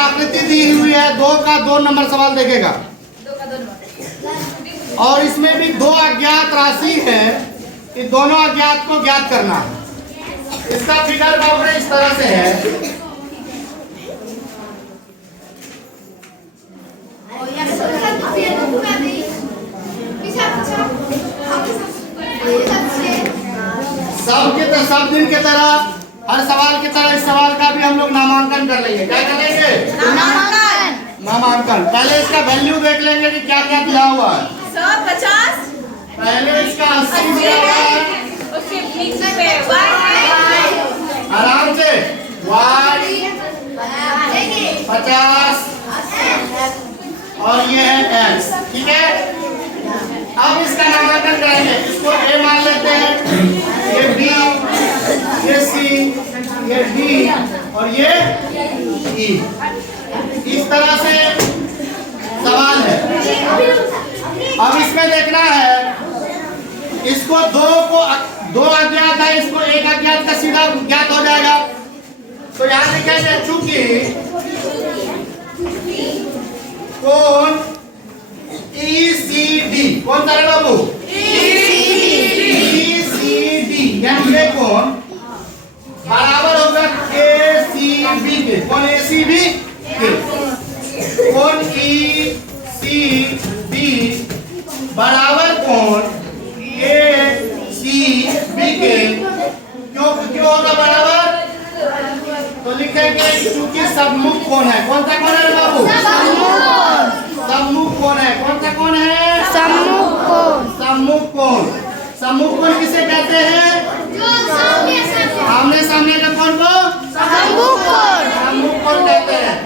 आकृति दी हुई है, 2 का 2 नंबर सवाल देखेगा और इसमें भी 2 अज्ञात राशि है, कि दोनों अज्ञात को ज्ञात करना है। इसका फिगर बाबू इस तरह से है। सब दिन की तरह हर सवाल की तरह इस सवाल का भी हम लोग नामांकन कर लेंगे। क्या कर लेंगे? नामांकन। पहले इसका वैल्यू देख लेंगे कि क्या क्या दिया हुआ है। 150 पहले इसका 80 दिया हुआ है, उसके बीच में y आराम से y 50 और ये है x। ठीक है, अब इसका नामांकन करेंगे। इसको a मान लेते हैं, ये b, ये c, ये d और ये e। इस तरह से सवाल है। अब इसमें देखना है, इसको 2 अज्ञात है, इसको 1 अज्ञात का सीधा ज्ञात हो जाएगा। तो यहाँ लिखेंगे चूंकि कोण ECD, कौन सा है बाबू? ECD यानी ये कोण बराबर होगा ACB के। कौन ACB के? कोण ECB बराबर कोण ACB के। क्यों होगा बराबर? तो लिखेंगे चूंकि सम्मुख कोण है। कौन सा कोण है बाबू? सम्मुख कोण है। कौन सा कोण है? सम्मुख कोण। सम्मुख कोण किसे कहते हैं? आमने सामने का कोण को सम्मुख कोण कहते हैं।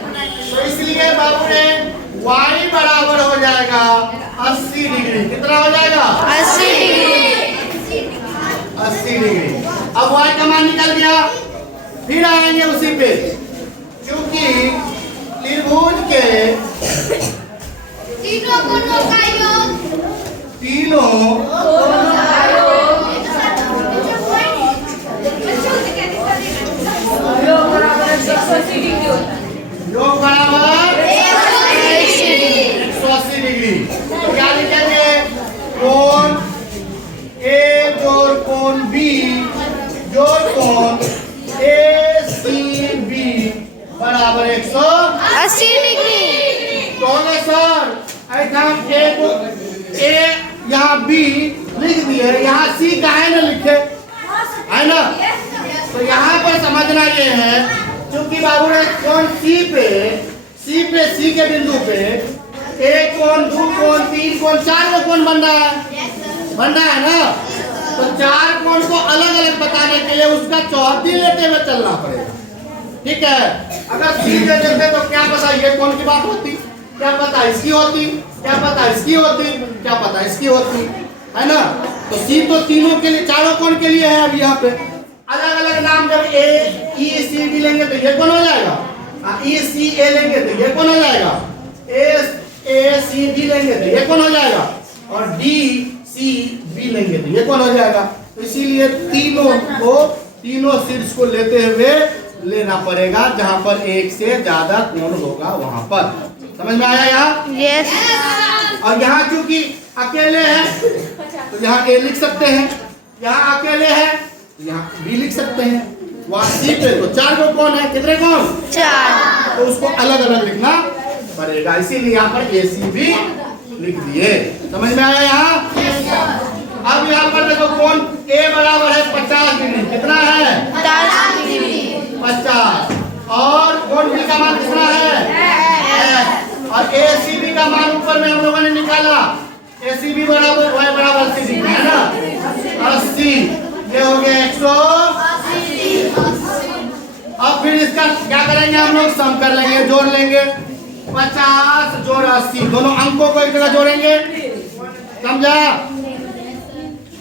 तो इसलिए बाबू ने y बराबर हो जाएगा 80 डिग्री। कितना हो जाएगा? 80 डिग्री। अब y का मान निकल गया। फिर आएंगे उसी पे, क्योंकि त्रिभुज के तीनों कोणों का योग बराबर 180 डिग्री। तो क्या लिखेंगे? कोण A जोड़ कोण B जोड़ कोण ACB बराबर 180 डिग्री। कौन है सर? ऐसा हम A को A यहाँ B लिख दिए, यहाँ C का है ना लिखे, है ना? तो यहाँ पर समझना ये है, क्योंकि बाबू ने कोण C के बिंदु पे 1 कोण 2 कोण 3 कोण 4 का कोण बन रहा है ना? तो 4 कोण को अलग अलग बताने के लिए उसका चौहद्दी लेते हुए चलना पड़ेगा। ठीक है, अगर C दे देते तो क्या पता ये कोण की बात होती, क्या पता इसकी होती, क्या पता इसकी होती, क्या पता इसकी होती, है ना? तो C तो तीनों के लिए, चारों कोण के लिए है। अब यहाँ पे अलग अलग नाम जब AECD लेंगे तो ये कौन हो जाएगा, ECA लेंगे तो ये कौन हो जाएगा, ACD लेंगे तो ये कौन हो जाएगा, और DCB लेंगे तो ये कौन हो जाएगा। तो इसीलिए तीनों शीर्ष को लेते हुए लेना पड़ेगा, जहां पर एक से ज्यादा कोण होगा वहां पर। समझ में आया यहाँ? यस। और यहाँ क्योंकि अकेले हैं तो यहाँ A लिख सकते हैं, यहाँ अकेले है यहाँ B लिख सकते हैं। वहाँ C पे तो 4 को कोण है, कितने कोण? 4। तो उसको अलग अलग लिखना पड़ेगा, इसीलिए यहाँ पर ACB लिख दिए। समझ में आया यहाँ? अब यहाँ पर देखो कोण A बराबर है 50 डिग्री। कितना है? 50। और कोण B का मान कितना है? और ACB का मान ऊपर में हम लोगों ने निकाला, ACB बराबर y बराबर 80 डिग्री है ना, 80। ये हो गया 180। अब फिर इसका क्या करेंगे हम लोग? सम कर लेंगे, जोड़ लेंगे। 50 जोड़ 80, दोनों अंकों को एक जगह जोड़ेंगे। समझा?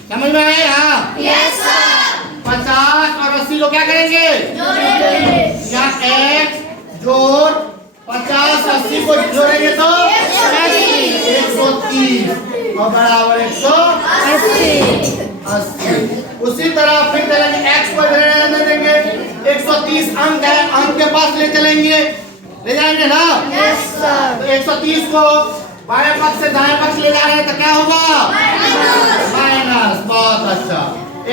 समझ में आया यहाँ? Yes sir. 50 और 80 को क्या करेंगे? जोड़ेंगे। यहाँ 1 जोड़ 50 80 को जोड़ेंगे तो 130 और बराबर 180। उसी तरह फिर चलेंगे, x को रहने देंगे। 130 अंक है, अंक के पास ले चलेंगे ले जाएंगे ना? Yes sir. तो 130 को बाएं पक्ष से दाएं पक्ष ले जा रहे हैं तो क्या होगा? माइनस। बहुत अच्छा।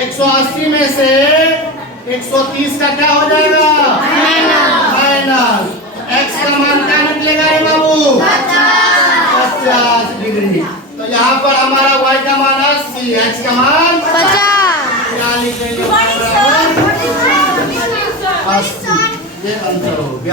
180 में से 130 का क्या हो जाएगा? माइनस। x का मान क्या निकलेगा रे बाबू? 50 डिग्री। तो यहाँ पर हमारा y का मान 80, x का मान 50। क्या लिखेंगे? 80। ये आंसर हो गया।